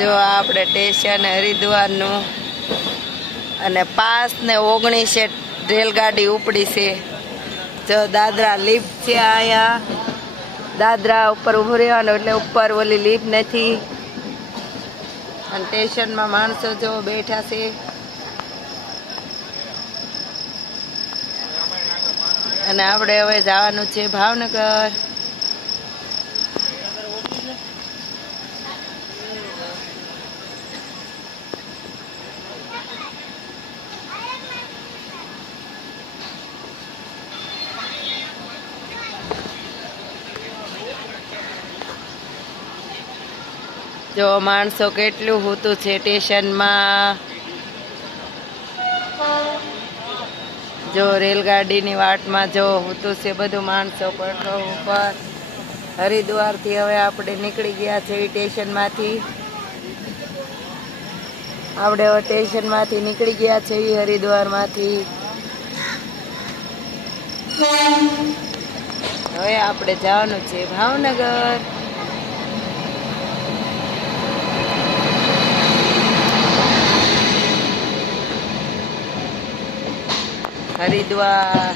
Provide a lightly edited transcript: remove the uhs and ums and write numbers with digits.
જો આપણે સ્ટેશન હરિદ્વારનું અને 5 ને 19 રેલગાડી ઉપડી છે. જો દાદરા લિફ્ટ છે, અહીંયા દાદરા ઉપર ઉભું રહેવાનું એટલે ઉપર ઓલી લિફ્ટ નથી. અને સ્ટેશનમાં માણસો જો બેઠા છે. અને આપણે હવે જવાનું છે ભાવનગર. જો માણસો કેટલું હોતું છે સ્ટેશનમાં. જો રેલગાડીની વાટમાં જો હોતું છે બધું માણસો પ્લેટફોર્મ ઉપર. હરિદ્વારથી હવે આપણે નીકળી ગયા છે સ્ટેશનમાંથી. આપણે હવે સ્ટેશનમાંથી નીકળી ગયા છે હરિદ્વારમાંથી. હવે આપણે જવાનું છે ભાવનગર. હરિદ્વાર